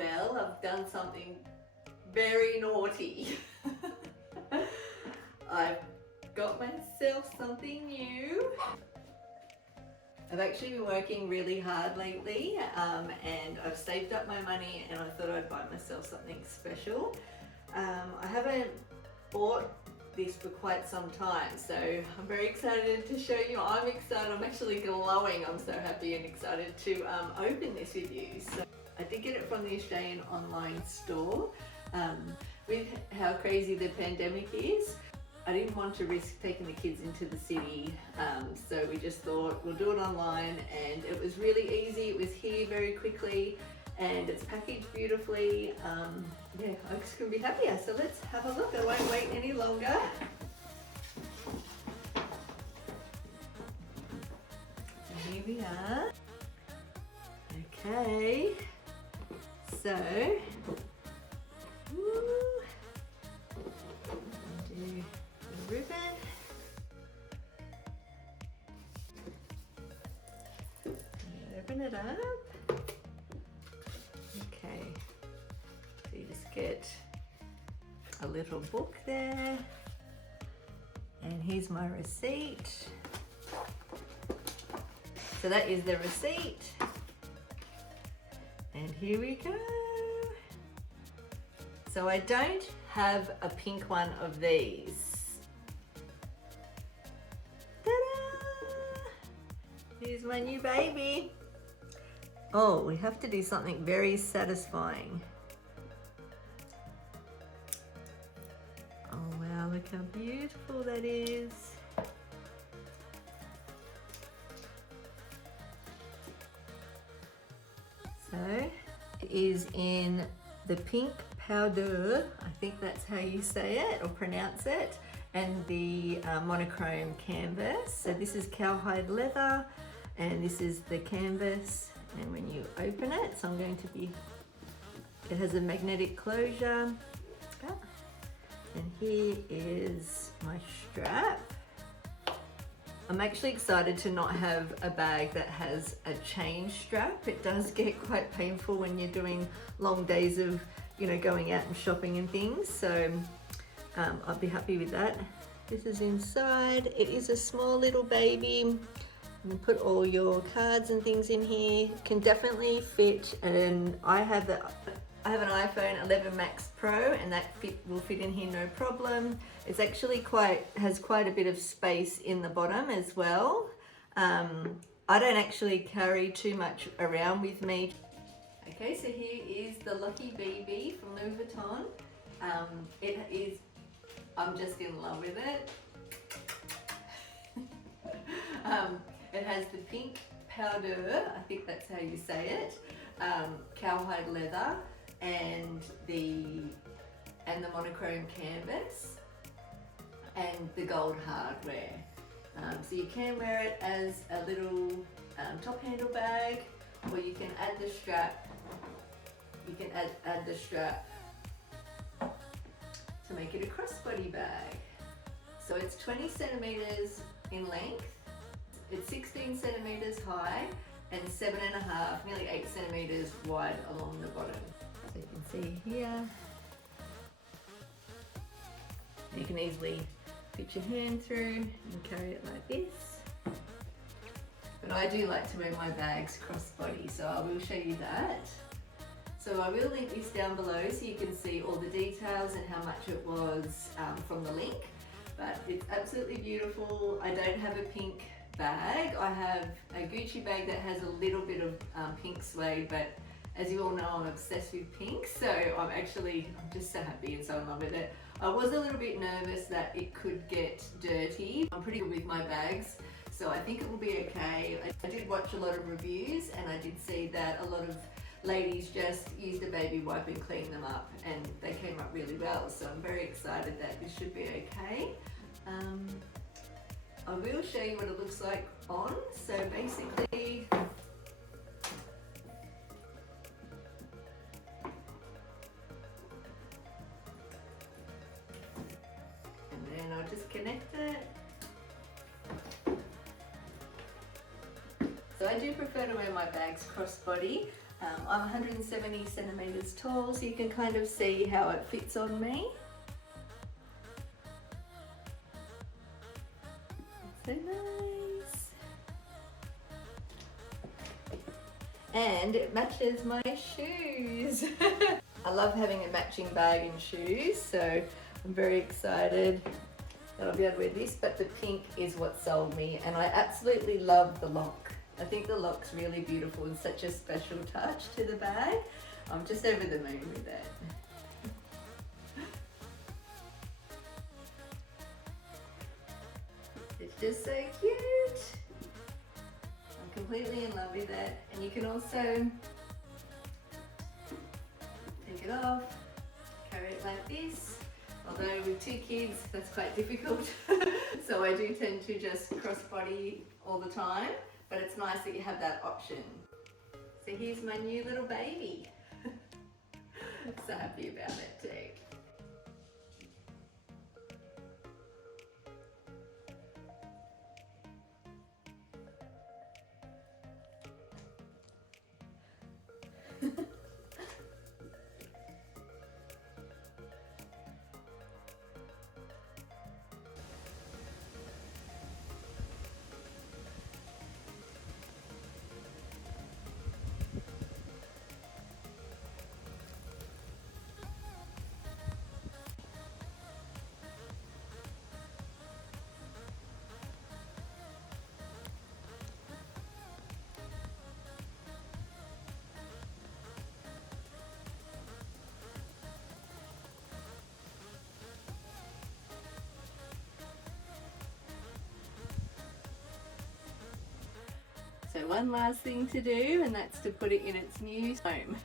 Well, I've done something very naughty. I've got myself something new. I've actually been working really hard lately and I've saved up my money and I thought I'd buy myself something special. I haven't bought this for quite some time, so I'm very excited to show you. I'm excited, I'm actually glowing. I'm so happy and excited to open this with you. So I did get it from the Australian online store. With how crazy the pandemic is, I didn't want to risk taking the kids into the city, so we just thought we'll do it online, and it was really easy. It was here very quickly and it's packaged beautifully. Yeah, I just couldn't be happier. So let's have a look. I won't wait any longer. So here we are. Okay, so do the ribbon. Open it up. Okay, so you just get a little book there, and here's my receipt. So that is the receipt, and here we go. So I don't have a pink one of these. Ta-da! Here's my new baby. Oh, we have to do something very satisfying. Oh wow, look how beautiful that is. So it is in the pink poudre, I think that's how you say it or pronounce it, and the monochrome canvas. So this is cowhide leather and this is the canvas, and when you open it, so I'm going to be, it has a magnetic closure, and here is my strap. I'm actually excited to not have a bag that has a chain strap. It does get quite painful when you're doing long days of, you know, going out and shopping and things. So I'll be happy with that. This is inside. It is a small little baby. You put all your cards and things in here. It can definitely fit, and I have an iPhone 11 Max Pro, and that will fit in here no problem. It's actually has quite a bit of space in the bottom as well. I don't actually carry too much around with me. Okay, so here is the Locky BB from Louis Vuitton. I'm just in love with it. It has the pink poudre, I think that's how you say it, cowhide leather, and the monochrome canvas, and the gold hardware. So you can wear it as a little top handle bag, or you can add the strap. You can add the strap to make it a crossbody bag. So it's 20 centimeters in length. It's 16 centimeters high and 7.5, nearly 8 centimeters wide along the bottom. So you can see here, you can easily fit your hand through and carry it like this. But I do like to wear my bags crossbody, so I will show you that. So I will link this down below so you can see all the details and how much it was from the link. But it's absolutely beautiful. I don't have a pink bag. I have a Gucci bag that has a little bit of pink suede, but as you all know, I'm obsessed with pink, so I'm just so happy and so in love with it. I was a little bit nervous that it could get dirty. I'm pretty good with my bags, so I think it will be okay. I did watch a lot of reviews, and I did see that a lot of ladies just used a baby wipe and cleaned them up, and they came up really well, so I'm very excited that this should be okay. I will show you what it looks like on. So basically, and then I'll just connect it. So I do prefer to wear my bags crossbody. I'm 170 centimeters tall, so you can kind of see how it fits on me. So nice. And it matches my shoes. I love having a matching bag and shoes, so I'm very excited that I'll be able to wear this, but the pink is what sold me, and I absolutely love the lock. I think the lock's really beautiful and such a special touch to the bag. I'm just over the moon with it. It's just so cute. I'm completely in love with it. And you can also take it off, carry it like this. Although with 2 kids, that's quite difficult. So I do tend to just crossbody all the time. But it's nice that you have that option. So here's my new little baby. I'm so happy about it too. So one last thing to do, and that's to put it in its new home.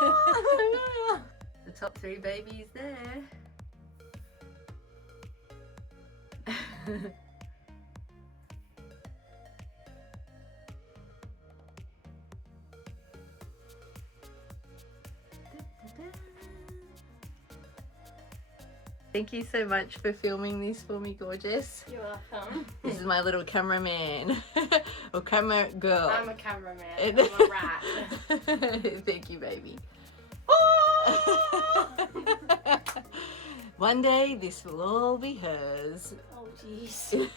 Hallelujah! The top 3 babies there. Thank you so much for filming this for me, gorgeous. You're welcome. This is my little cameraman, or camera girl. I'm a cameraman. I'm a rat. Thank you, baby. One day this will all be hers. Oh, jeez.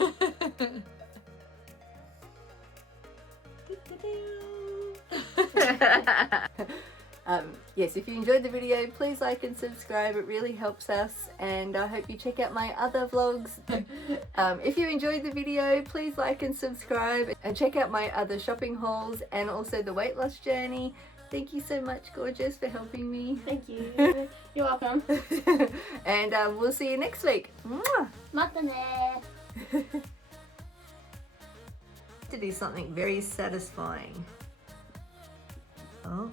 Yes, if you enjoyed the video, please like and subscribe. It really helps us, and I hope you check out my other vlogs. If you enjoyed the video, please like and subscribe, and check out my other shopping hauls and also the weight loss journey. Thank you so much, gorgeous, for helping me. Thank you. You're welcome. And we'll see you next week. Mwah! Matane. To do something very satisfying. Oh.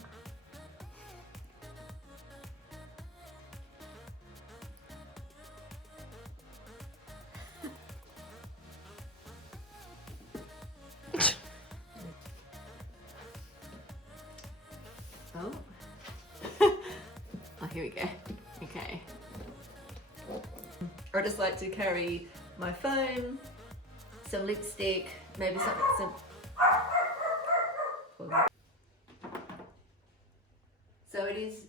Oh. Oh, here we go. Okay. I just like to carry my phone, some lipstick, maybe some. So it is.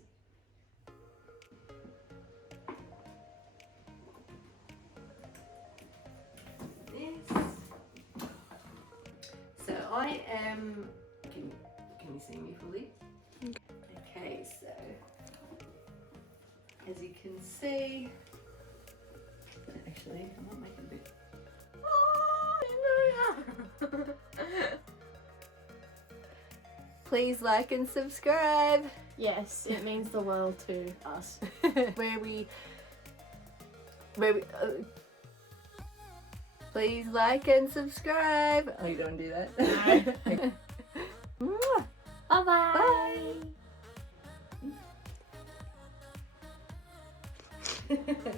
This. So I am. Can you see me fully? Okay, so as you can see, actually, I might make it a bit. Please like and subscribe. Yes, it means the world to us. where we please like and subscribe. Oh, you don't do that? No. Mwah. Bye-bye. Bye.